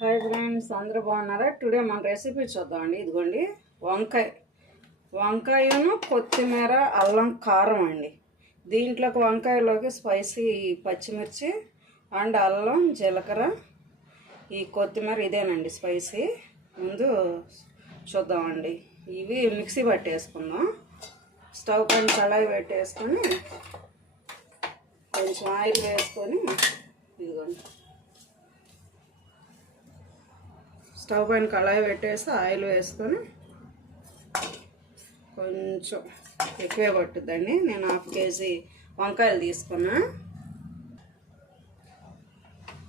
Hi friends, అందరూ బాగున్నారా? Today మన రెసిపీ చూద్దామండి. ఇదిగోండి వంకాయను కొత్తిమీర అల్లం కారం అండి. దీంట్లోకి వంకాయలోకి స్పైసీ పచ్చిమిర్చి అండ్ అల్లం జీలకర్ర ఈ కొత్తిమీర ఇదేనండి స్పైసీ. ముందు చూద్దామండి. ఇవి మిక్సీ పట్టేసుకుందాం. స్టవ్ పైన కళాయి పెట్టేసుకొని కొంచెం ఆయిల్ వేసుకొని ఇదిగోండి స్టవ్ పైన కళాయి పెట్టేసి ఆయిల్ వేసుకొని కొంచెం ఎక్కువే పట్టుద్దండి. నేను 1/2 కేజీ వంకాయలు తీసుకున్నా.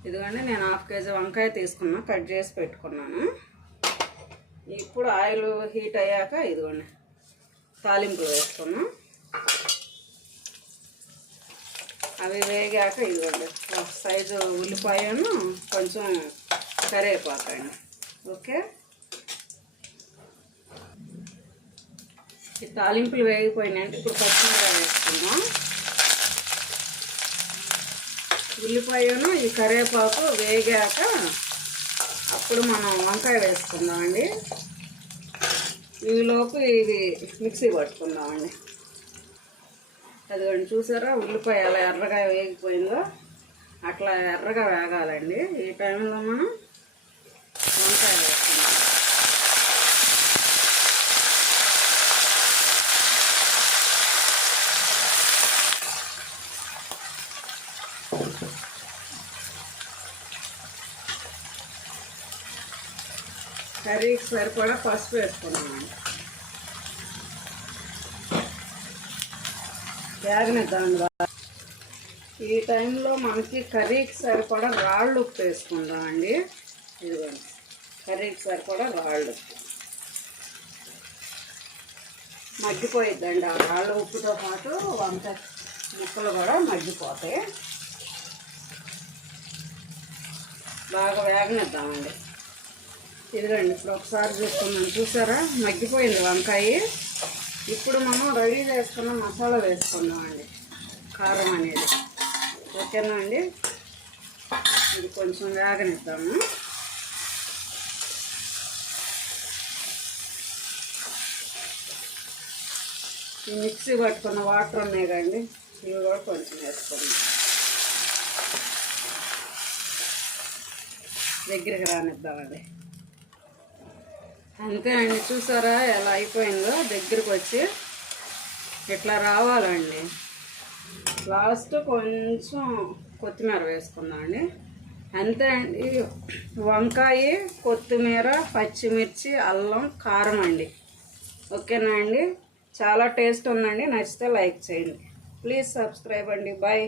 ఇదిగోండి నేను 1/2 కేజీ వంకాయ తీసుకున్నా, కట్ చేసి పెట్టుకున్నాను. ఇప్పుడు ఆయిల్ హీట్ అయ్యాక ఇదిగోండి తాలింపులు వేసుకున్నాం. అవి వేగాక ఇదిగోండి ఒక సైజు ఉల్లిపాయను కొంచెం కరివేపాకండి. ఓకే, ఈ తాలింపులు వేగిపోయినాయంటే ఇప్పుడు పచ్చిమిరపకాయ వేసుకుందాం. ఉల్లిపాయను ఈ కరివేపాకు వేగాక అప్పుడు మనం వంకాయ వేసుకుందామండి. ఈలోపు ఇవి మిక్సీ పట్టుకుందామండి. అదిగోండి చూసారా ఉల్లిపాయ ఎలా ఎర్రగా వేగిపోయిందో, అట్లా ఎర్రగా వేగాలండి. ఈ టైంలో మనం వంకాయ వేసుకుందాం. కర్రీకి సరిపడా పసుపు వేసుకున్నామండి. వేగనిద్దాం. ఈ టైంలో మనకి కర్రీకి సరిపడా రాళ్ళు ఉప్పు వేసుకుందామండి. ఇదిగోండి కర్రీకి సరిపడా రాళ్ళు ఉప్పు మగ్గిపోయిద్దండి. ఆ రాళ్ళ ఉప్పుతో పాటు వంకాయ ముక్కలు కూడా మగ్గిపోతాయి. బాగా వేగనిద్దామండి. ఇదిగోండి ఇప్పుడు ఒకసారి చూసుకున్నాం, చూసారా మగ్గిపోయింది వంకాయ. ఇప్పుడు మనం రెడీ చేసుకున్న మసాలా వేసుకుందామండి. కారం అనేది ఓకేనా అండి. ఇది కొంచెం వేగనిద్దాము. ఈ మిక్సీ పట్టుకున్న వాటర్ ఉన్నాయి కండి, ఇవి కూడా కొంచెం వేసుకుందాం. దగ్గరికి రానిద్దామండి. అంతే అండి, చూసారా ఎలా అయిపోయిందో. దగ్గరికి వచ్చి ఇట్లా రావాలండి. లాస్ట్ కొంచెం కొత్తిమీర వేసుకుందామండి. అంతే అండి, వంకాయ కొత్తిమీర పచ్చిమిర్చి అల్లం కారం అండి. ఓకేనా అండి, చాలా టేస్ట్ ఉందండి. నచ్చితే లైక్ చేయండి. ప్లీజ్ సబ్స్క్రైబ్ అండి. బాయ్.